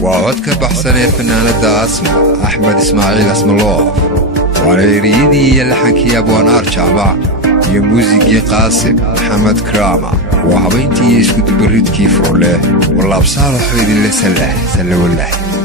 وعدك بحسن فنانة أسمع أحمد إسماعيل اسم الله وريريدي يلحنك يا أبو نار شعبا يا موسيقي قاسم محمد كرامة وحبينتي يسكت بريد كيف روله والله بصالح حيد اللي سله والله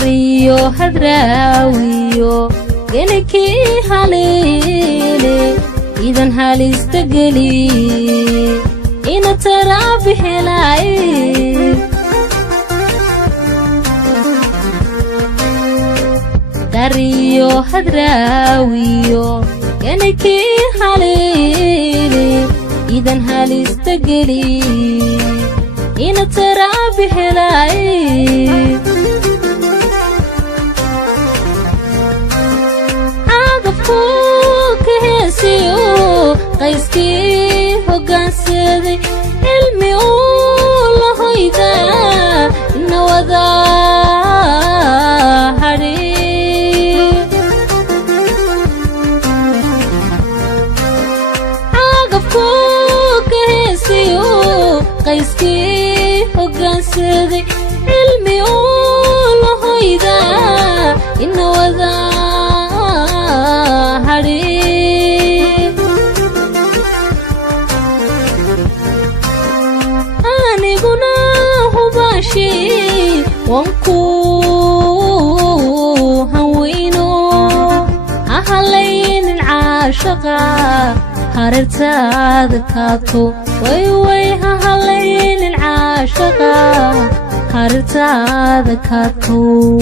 Rio hadrawiyo geneki halele idan halistageli ina tarabi helay Rio hadrawiyo geneki halele idan halistageli ina tarabi helay قيسكي هوغان سيدي علمي الله هيدا إنه وذا هري عاقب كوك هيسيو قيسكي هوغان سيدي علمي الله هيدا إنه وذا هري وانكو هوينو أهلين العاشقة هررتا ذكاتو وي أهلين العاشقة هررتا ذكاتو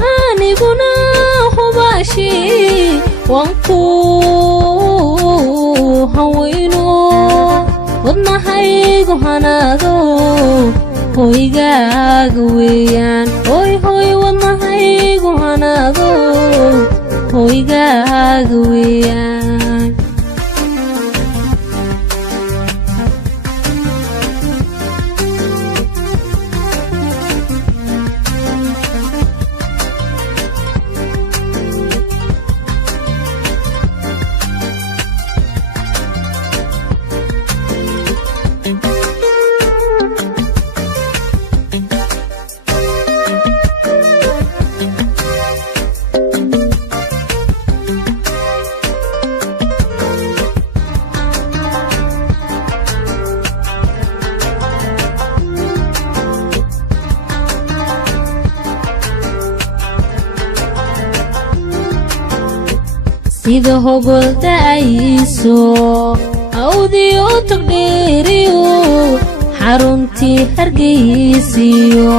أني قناه باشي وانكو هوينو wadnahaygu hanaado hoygaaga weeyaan hoy wadnahaygu hanaado hoygaaga weeyaan sida hogol da'ayso awdiyo taqdiriyo xaruntii hargeysiyo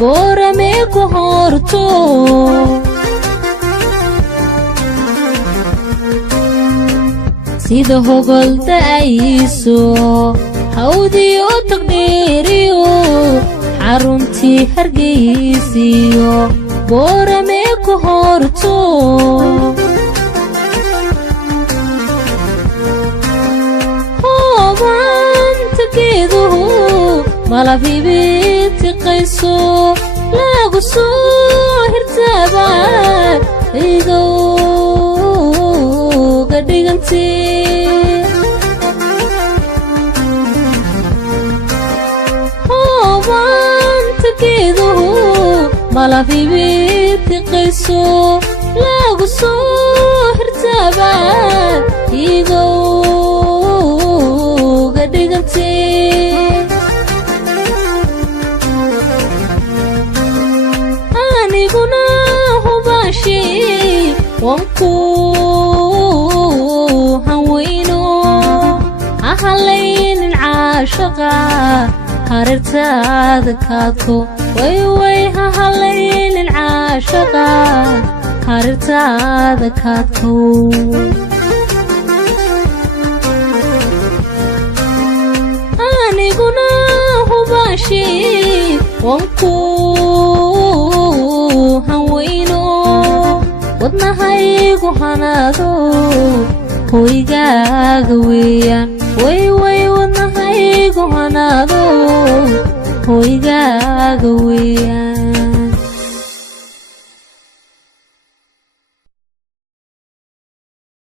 boorame ku horto sida hogol da'ayso awdiyo taqdiriyo xaruntii hargeysiyo boorame ku horto مالا في بيتي قيسو لا قصو هرتابا ايدو قدي قنتي هوبان تكيدو مالا في بيتي قيسو لا قصو هرتابا ايدو قدي قنتي وانكو هوينو أهلين العاشقة هررتا ذكاتو way ha haleelin caashaqa harirtaada kaadkow aniguna hubaashi wanku hanweyno wadnahaygu hanaado hoygaaga weeyaan way wadnahaygu hanaado hoygaaga weeyaan